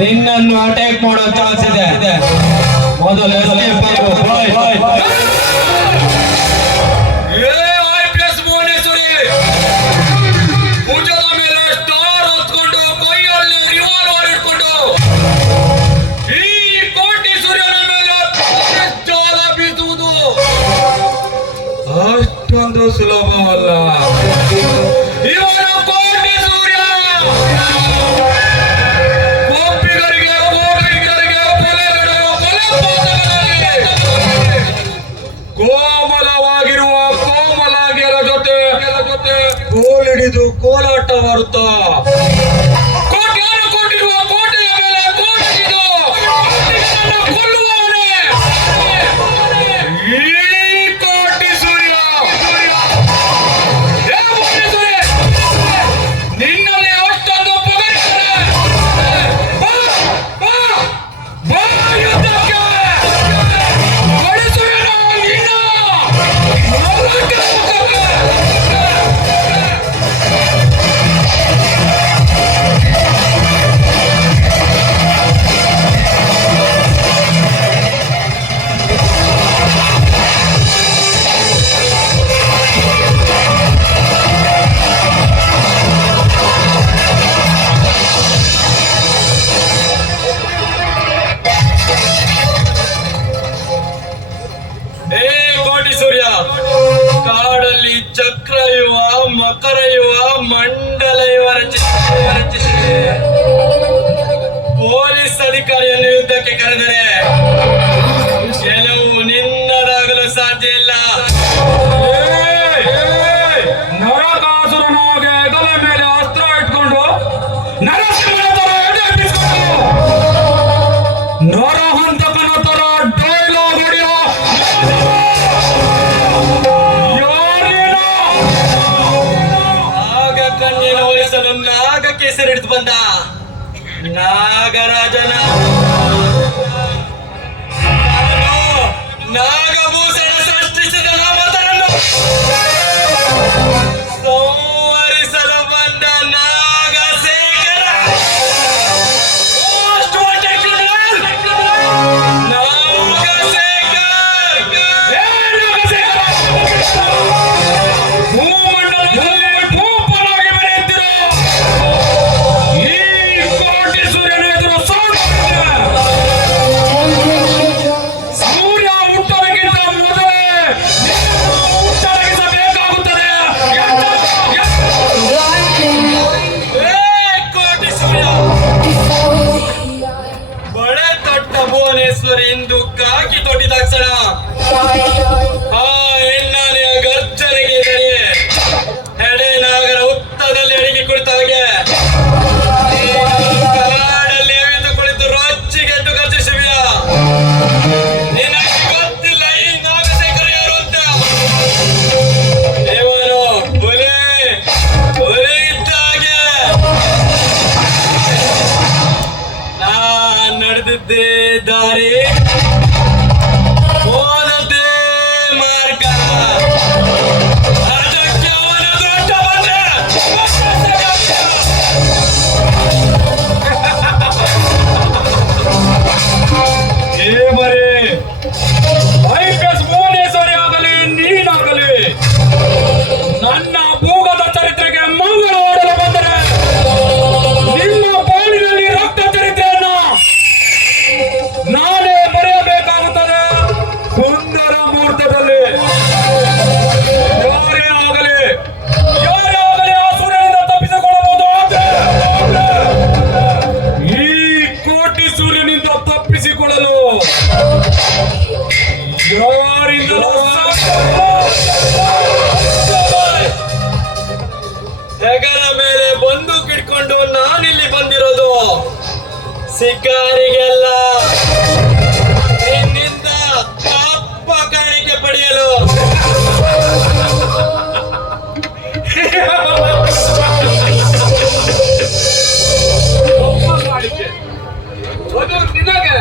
ನಿನ್ನನ್ನು ಅಟ್ಯಾಕ್ ಮಾಡೋ ಚಾನ್ಸ್ ಇದೆ. ಮೊದಲು escape ಆಗು. ಭುಜದ ಮೇಲೆ ಸ್ಟಾರ್ ಹೊತ್ಕೊಂಡು ಕೈಯಲ್ಲಿ ರಿವಾಲ್ವರ್ ಇಟ್ಕೊಂಡು ಈ ಕೋಟಿ ಸೂರ್ಯನ ಮೇಲೆ ಜಾಲ ಬೀಸುವುದು ಅಷ್ಟೊಂದು ಸುಲಭವಲ್ಲ. ಇವನು ಕೋಟಿ ಸೂರ್ಯ. ಒಪ್ಪಿಗರಿಗೆ ಕೋಪಿಗರಿಗೆ ಕೋಮಲವಾಗಿರುವ ಕೋಮಲಾಗಿಯರ ಜೊತೆ ಕೋಲಿಡಿದು ಕೋಲಾಟವಾಡುತ್ತಾ ಕೋಟ್ಯಾನು ಕೋಟಿರುವ ಕೋಟೆಯ ಮೇಲೆ ಕೋಟಿಡಿದು ಕೊಲ್ಲುವವನೇ ಈ ಕೋಟಿ ಸೂರ್ಯ. ನಿನ್ನಲ್ಲಿ ಅಷ್ಟೊಂದು ಪೊಗರಿದ್ದಾರೆ. ಬಾ ಯುದ್ಧಕ್ಕೆ ಕಳಿಸುವೆನು ನಿನ್ನ. ಕೋಟಿ ಸೂರ್ಯ, ಕಾಡಲ್ಲಿ ಚಕ್ರಯುವ ಮಕರಯುವ ಮಂಡಲಯುವ ರಚಿಸಿ ಪೊಲೀಸ್ ಅಧಿಕಾರಿಯನ್ನು ಯುದ್ಧಕ್ಕೆ ಕರೆದರೆ ಗೆಲುವು ನಿನ್ನದಾಗಲು ಸಾಧ್ಯ ಇಲ್ಲ. ನರಕಾಸುರನಾಗೆ ತಲೆ ಮೇಲೆ ಅಸ್ತ್ರ ಇಟ್ಕೊಂಡು ನರಸಿಂಹನ ತರ ಎಡೆ ಎಬ್ಬಿಸ್ಕೊಂಡು ನರಹಂತಕನ ತರ ಡೈಲಾಗ್ ಹೊಡೆಯೋ ಆಗ ಕಣ್ಣಿನ ವಹಿಸಲು ನಾಗಕ್ಕೆ ಹೆಸರಿಡಿದು ಬಂದ ನಾಗರಾಜನ ನಾಗಭೂಷಣ ಸೃಷ್ಟಿಸಿದ ನಾಮತರನ್ನು ಸಂವರಿಸಲು ಬಂದ ನಾಗಶೇಖರ. ಭುವನೇಶ್ವರಿ ಇಂದು ಕಾಕಿ ತೊಟ್ಟಿದಾಕ್ಷಣ ಆ ಹೆಣ್ಣಾನೆಯ ಗರ್ಜನೆಗೆ ಹೆಡೆ ನಾಗರ ಹುತ್ತದಲ್ಲಿ ಅಡಿಗೆ ಕುಳಿತ ಹಾಗೆ ಕಾಡಲ್ಲಿ ಅವಿದು ಕುಳಿತು ರೊಚ್ಚಿಗೆದ್ದು ಗರ್ಜಿಸುವಿರ. ನಿನಗೆ ಗೊತ್ತಿಲ್ಲ ಈ ನಾಗಶೇಖರ ಯಾರು ಅಂತ. ಇವನು ಹುಲಿ ಇದ್ದ ಹಾಗೆ. ನಡೆದಿದ್ದೇ ದಾರಿ ಹೋದದ್ದೇ ಮಾರ್ಗ. ಅದಕ್ಕೆ ಅವನ ದೊಡ್ಡ ಬಂದ ಮರೇ ಐಪಿಎಸ್ ಭುವನೇಶ್ವರಿ ಆಗಲಿ ನೀನಾಗಲಿ ನನ್ನ ಭೂಗತ ಚರಿತ್ರೆಗೆ ಮಂಗಳ ಓಡಲು ಬಂದರೆ ನಿಮ್ಮ ಬಾಳಿನಲ್ಲಿ ರಕ್ತ ಚರಿತ್ರೆಯನ್ನ ನಾನೇ ಬರೆಯಬೇಕಾಗುತ್ತದೆ ಸುಂದರ ಮುಹೂರ್ತದಲ್ಲಿ. ಯಾರೇ ಆಗಲಿ ಆ ಸೂರ್ಯನಿಂದ ತಪ್ಪಿಸಿಕೊಳ್ಳಬಹುದು. ಈ ಕೋಟಿ ಸೂರ್ಯನಿಂದ ತಪ್ಪಿಸಿಕೊಳ್ಳಲು ಯಾರಿಂದಲೂ ಹೆಗಲ ಮೇಲೆ ಬಂದೂಕಿಟ್ಕೊಂಡು ನಾನಿಲ್ಲಿ ಬಂದಿರೋದು ಶಿಕಾರಿಗೆಲ್ಲ, ನಿನ್ನಿಂದ ತಪ್ಪ ಕಾಣಿಕೆ ಪಡೆಯಲು. ಅದು ನಿನಗೆ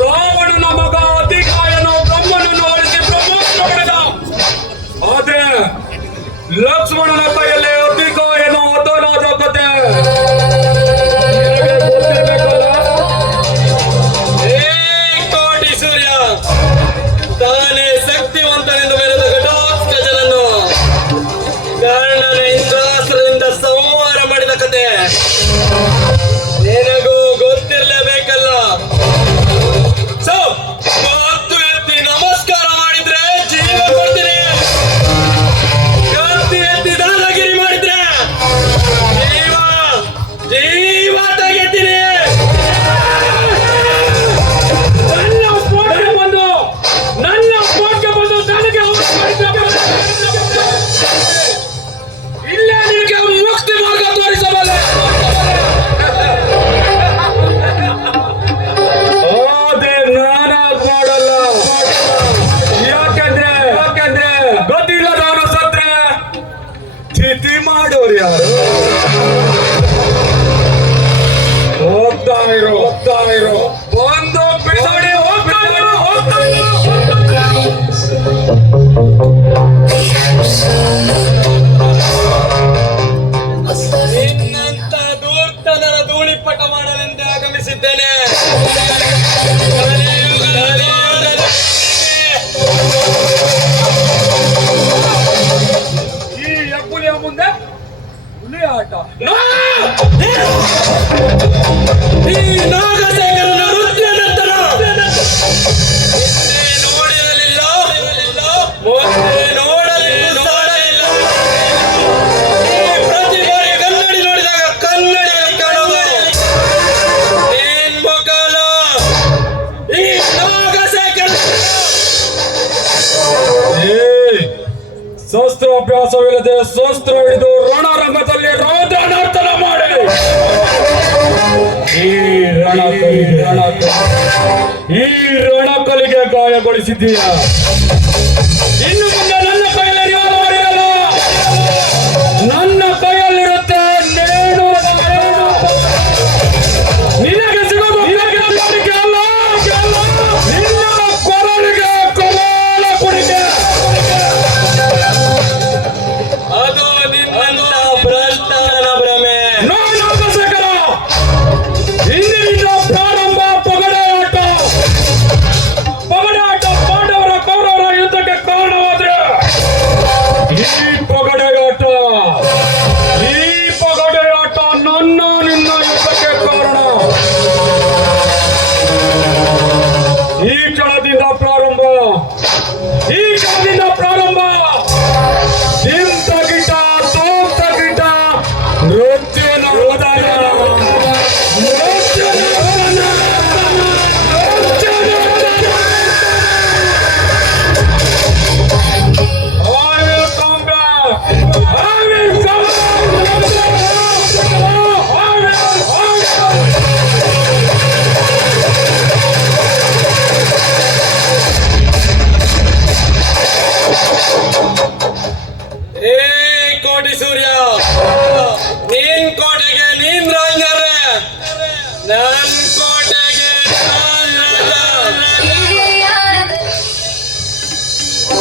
ರಾವಣನ ಮಗ ಅತಿಕಾಯನು ಬ್ರಹ್ಮನನ್ನು ಅಳಿಸಿ ಬ್ರಹ್ಮೋತ್ಸವ ಪಡೆದ. ಆದ್ರೆ ಲಕ್ಷ್ಮಣನ ಕೈಯಲ್ಲಿ ಅತಿಕಾಯ ಕರ್ಣನ ಇಂದ್ರಾಸ್ತ್ರದಿಂದ ಸಂಹಾರ ಮಾಡಿದ ಕತೆ ನಿನಗೂ ಗೊತ್ತಿರಲೇಬೇಕಲ್ಲ. ಸೊ ಕತ್ತು ಎತ್ತಿ ನಮಸ್ಕಾರ ಮಾಡಿದ್ರೆ ಜೀವ ಕೊಡ್ತೀನಿ, ಕತ್ತಿ ಎತ್ತಿ ದಾದಾಗಿರಿ ಮಾಡಿದ್ರೆ ಜೀವ ಜೀವ ತೆಗಿತೀನಿ. ನನ್ನ ಸ್ಪೋರ್ಟ್ಗೆ ಬಂದು ನನಗೆ ಇಲ್ಲೇ ನಿನಗೆ ಮುಕ್ತಿ ಮಾರ್ಗ ತೋರಿಸಬಲ್ಲ. ಅದೇ ನಾನಾಗ್ ಮಾಡಲ್ಲ. ಯಾಕೆಂದ್ರೆ ಗೊತ್ತಿಲ್ಲದವನು ಸತ್ರೆ ತಿಥಿ ಮಾಡೋರು ಯಾರು? ಹೋಗ್ತಾ ಇರೋ ಒಂದು ಬಿಸಾಡಿ ಹೋಗ್ತಾ ಇರೋ. ನಿನ್ನಂತ ದೂರ್ತನರ ಧೂಳಿಪಟ ಮಾಡಲೆಂದೇ ಆಗಮಿಸಿದ್ದೇನೆ. ಈ ಹೆಬ್ಬುಲಿಯ ಮುಂದೆ ಹುಲಿ ಆಟ. ಈ ನಾಗಸೇಕರನ ರುದ್ರನಂತರ ಹಿಂದೆ ನೋಡಿರಲಿಲ್ಲ, ಮುಂದೆ ನೋಡಲಿಲ್ಲ, ಸಾರಲಿಲ್ಲ. ಈ ಪ್ರತಿ ಬಾರಿ ಕನ್ನಡಿ ನೋಡಿದಾಗ ಕನ್ನಡಿಯಲ್ಲಿ ಕಾಣುವುದು ನೀನ್ ಮಗಲ ಈ ನಾಗಸೇಕರ. ಶಸ್ತ್ರಾಭ್ಯಾಸವಿಲ್ಲದೆ ಶಸ್ತ್ರ ಹಿಡಿದು ರಣರಂಗದಲ್ಲಿ ರೌದ್ರನರ್ತನ ಮಾಡಿ ಈ ರಣಕಲಿಗೆ ಗಾಯಗೊಳಿಸಿದ್ದೀಯ. ಇನ್ನು ಮುಂದೆ ನನ್ನ ಕೈಯಲ್ಲಿ ಯಾರು ಮಾಡಿರಲ್ಲ. ನನ್ನ ಕೈಯಲ್ಲಿರುತ್ತೆ ನೇಣು. ನಿನಗೆ ಸಿಗೋದು ಕೊರಳಿಗೆ ಅಲ್ಲ, ನಿನ್ನ ಕೊರಳಿಗೆ ಕೊರಳ ಕೊಡಿಗೆ. ಅದು ನಿನ್ನಂತ ಭ್ರಷ್ಟನ ಭ್ರಮೆ. ನಾಗಸೇಕರ ಇಂದಿನಿಂದ ಪ್ರಾರಂಭ ಪಗಡೆ ಆಟ. ಪಾಂಡವರ ಕೌರವರ ಯುದ್ಧಕ್ಕೆ ಕಾರಣವಾದ್ರೆ ಈ ಪಗಡೆ ಆಟ ನನ್ನ ನಿನ್ನ ಯುದ್ಧಕ್ಕೆ ಕಾರಣ. ಈ ಕ್ಷಣದಿಂದ ಪ್ರಾರಂಭ ಇಂಥ ಗಿಟ ತೋಂತ ಗಿಟ ನೃತ್ಯನ ಹೋದಾಗ I will come back. I will come ಏ ಕೋಟಿ ಸೂರ್ಯ, ನೀನ್ ಕೋಟೆಗೆ ನೀನ್ ರಾಜರೇ, ನನ್ ಕೋಟೆಗೆ ನಾನ್ ರಾಜ.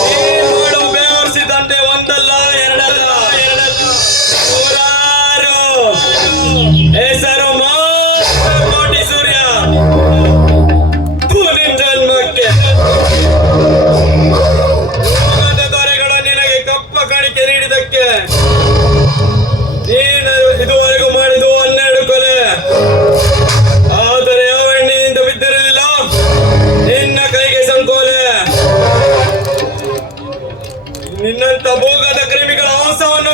ನೀನ್ ಮಾಡು ಬೇವರ್ಸಿದಂತೆ ಒಂದಲ್ಲ ಎರಡಲ್ಲ ನೂರಾರು ಹೆಸರು ಮಾತ್ರ ಕೋಟಿ ಸೂರ್ಯ. ನಿನ್ ಜನ್ಮಕ್ಕೆ ಭೂಗತ ದೊರೆಗಳು ನಿನಗೆ ಕಪ್ಪ ಕಾಣಿಕೆ ನೀಡಿದಕ್ಕೆ ನೀನು ಇದುವರೆಗೂ ಮಾಡಿದ್ದು 12 ಕೊಲೆ. ಆದರೆ ಯಾವ ಎಣ್ಣೆಯಿಂದ ಬಿದ್ದಿರಲಿಲ್ಲ ನಿನ್ನ ಕೈಗೆ ಸಂಕೋಲೆ. ನಿನ್ನಂತ ಭೂಗತ ಕ್ರಿಮಿಗಳ ಮಾಂಸವನ್ನು